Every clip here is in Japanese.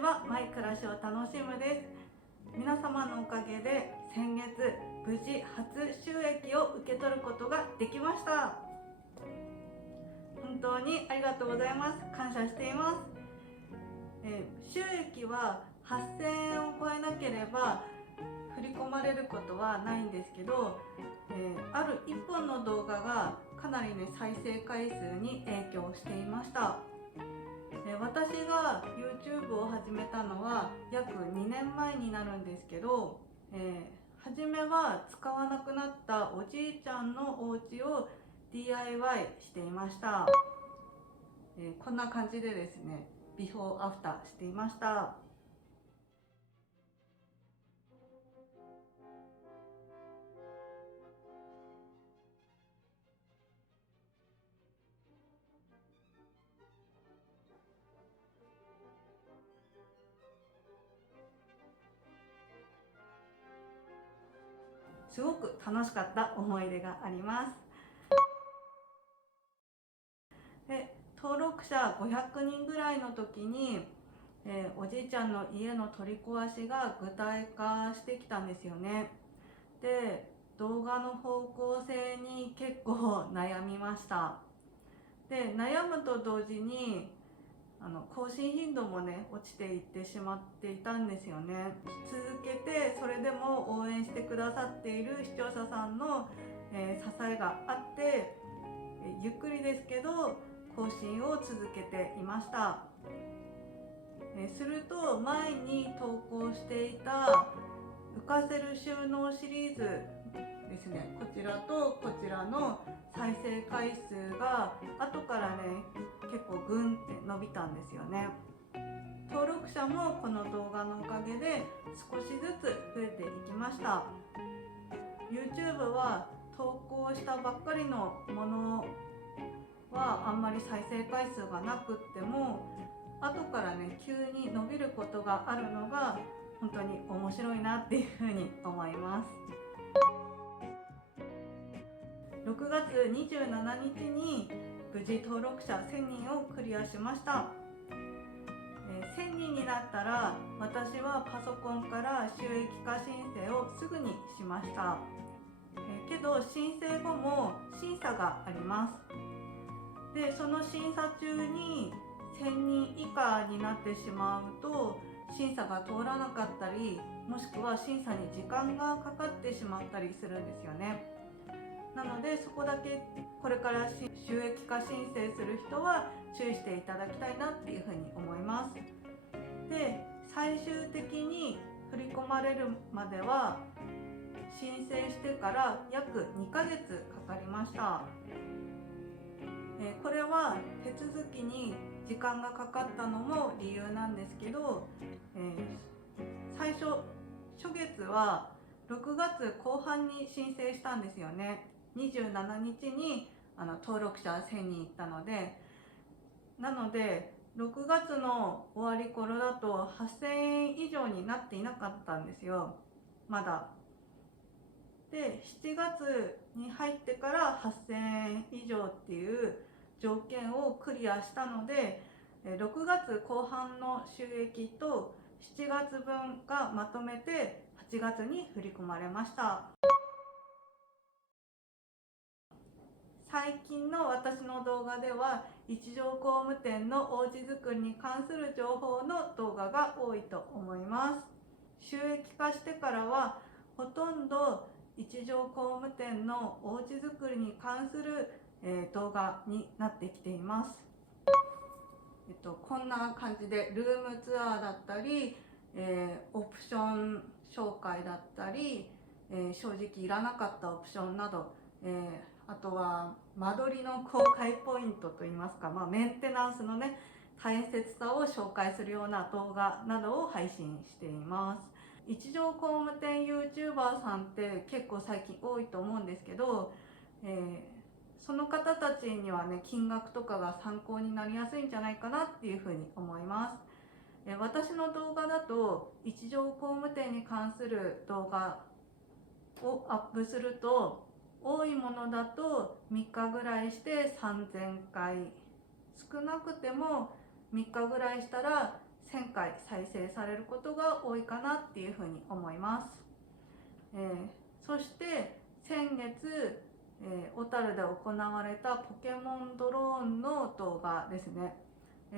ちは。マイ暮らしを楽しむです。皆様のおかげで先月無事初収益を受け取ることができました。本当にありがとうございます。感謝しています。収益は8000円を超えなければ振り込まれることはないんですけど、ある1本の動画がかなり再生回数に影響していました。私が YouTube を始めたのは約2年前になるんですけど、初めは使わなくなったおじいちゃんのお家を DIY していました。こんな感じでですね、ビフォーアフターしていました。すごく楽しかった思い出があります。で、登録者500人ぐらいの時に、おじいちゃんの家の取り壊しが具体化してきたんですよね。で、動画の方向性に結構悩みました。で、悩むと同時に更新頻度もね落ちていってしまっていたんですよね。続けてそれでも応援してくださっている視聴者さんの、支えがあって、ゆっくりですけど更新を続けていました。すると前に投稿していた浮かせる収納シリーズですね、こちらとこちらの再生回数が後からね結構グンって伸びたんですよね。登録者もこの動画のおかげで少しずつ増えていきました。 YouTube は投稿したばっかりのものはあんまり再生回数がなくっても後からね急に伸びることがあるのが本当に面白いなっていうふうに思います。6月27日に無事登録者1000人をクリアしました。1000人になったら私はパソコンから収益化申請をすぐにしました。けど申請後も審査があります。で、その審査中に1000人以下になってしまうと審査が通らなかったり、もしくは審査に時間がかかってしまったりするんですよね。なのでそこだけこれから収益化申請する人は注意していただきたいなっていうふうに思います。で、最終的に振り込まれるまでは申請してから約2ヶ月かかりました。これは手続きに時間がかかったのも理由なんですけど、最初初月は6月後半に申請したんですよね。27日に登録者1000人いったので、なので6月の終わり頃だと8000円以上になっていなかったんですよ、まだ。で、7月に入ってから8000円以上っていう条件をクリアしたので、6月後半の収益と7月分がまとめて8月に振り込まれました。最近の私の動画では一条工務店のおうち作りに関する情報の動画が多いと思います。収益化してからはほとんど一条工務店のおうち作りに関する動画になってきています。こんな感じでルームツアーだったり、オプション紹介だったり、正直いらなかったオプションなど、あとは間取りの公開ポイントといいますか、メンテナンスのね大切さを紹介するような動画などを配信しています。一条工務店 YouTuber さんって結構最近多いと思うんですけど、その方たちにはね金額とかが参考になりやすいんじゃないかなっていうふうに思います。私の動画だと一条工務店に関する動画をアップすると多いものだと3日ぐらいして3000回、少なくても3日ぐらいしたら1000回再生されることが多いかなっていうふうに思います。そして先月、小樽で行われたポケモンドローンの動画ですね。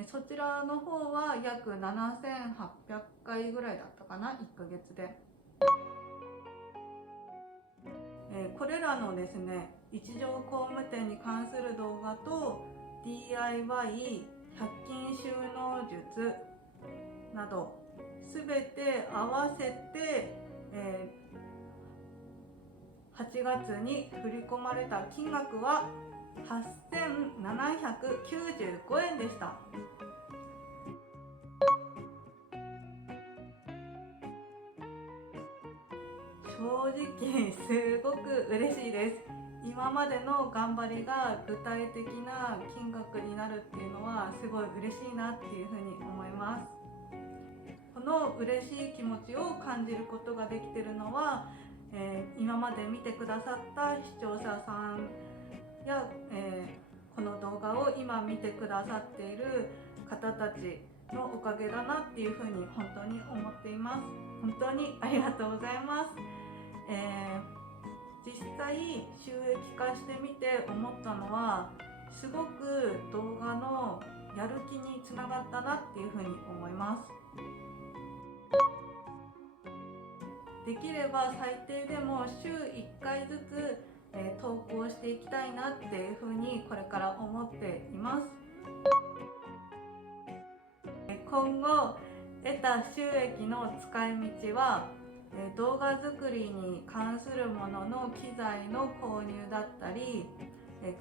そちらの方は約7800回ぐらいだったかな、1ヶ月で。これらのですね、一条工務店に関する動画と DIY、100均収納術などすべて合わせて、8月に振り込まれた金額は8795円でした。正直すごく嬉しいです。今までの頑張りが具体的な金額になるっていうのはすごい嬉しいなっていうふうに思います。この嬉しい気持ちを感じることができているのは、今まで見てくださった視聴者さんや、この動画を今見てくださっている方たちのおかげだなっていうふうに本当に思っています。本当にありがとうございます。実際収益化してみて思ったのは、すごく動画のやる気につながったなっていうふうに思います。できれば最低でも週1回ずつ、投稿していきたいなっていうふうにこれから思っています。今後得た収益の使い道は、動画作りに関するものの機材の購入だったり、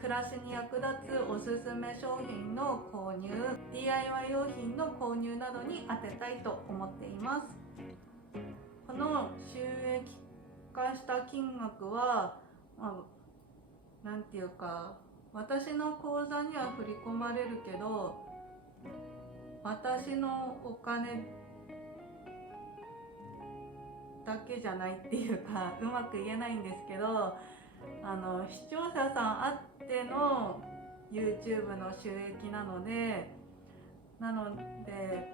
暮らしに役立つおすすめ商品の購入、 DIY 用品の購入などに充てたいと思っています。この収益化した金額は、なんていうか、私の口座には振り込まれるけど、私のお金だけじゃないっていうか、うまく言えないんですけど、視聴者さんあっての YouTube の収益なので、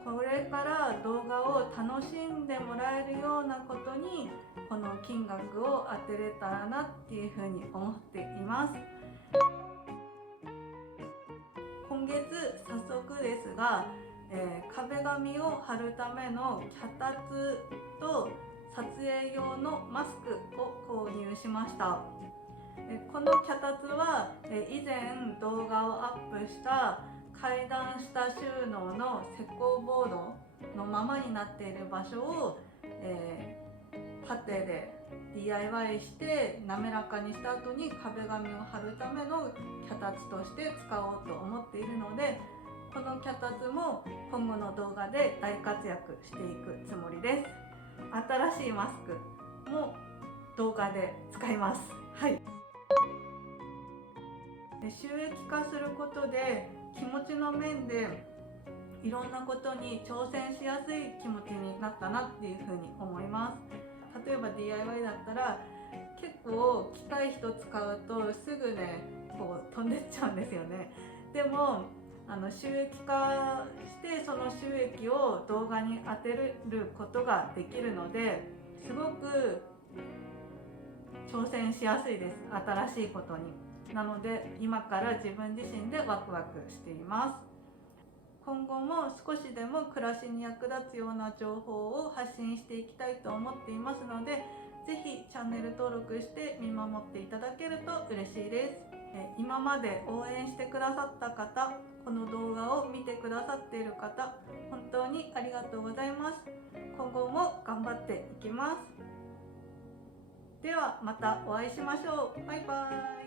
これから動画を楽しんでもらえるようなことにこの金額を当てれたらなっていうふうに思っています。今月早速ですが、壁紙を貼るための脚立と撮影用のマスクを購入しました。この脚立は以前動画をアップした階段下収納の施工ボードのままになっている場所を、パテで DIY して滑らかにした後に壁紙を貼るための脚立として使おうと思っているので、この脚立も今後の動画で大活躍していくつもりです。新しいマスクも動画で使います。はい。収益化することで気持ちの面でいろんなことに挑戦しやすい気持ちになったなっていうふうに思います。例えば DIY だったら結構機械一つ使うとすぐねこう飛んでっちゃうんですよね。でも収益化してその収益を動画に当てることができるので、すごく挑戦しやすいです、新しいことに。なので今から自分自身でワクワクしています。今後も少しでも暮らしに役立つような情報を発信していきたいと思っていますので、ぜひチャンネル登録して見守っていただけると嬉しいです。今まで応援してくださった方、この動画を見てくださっている方、本当にありがとうございます。今後も頑張っていきます。ではまたお会いしましょう。バイバイ。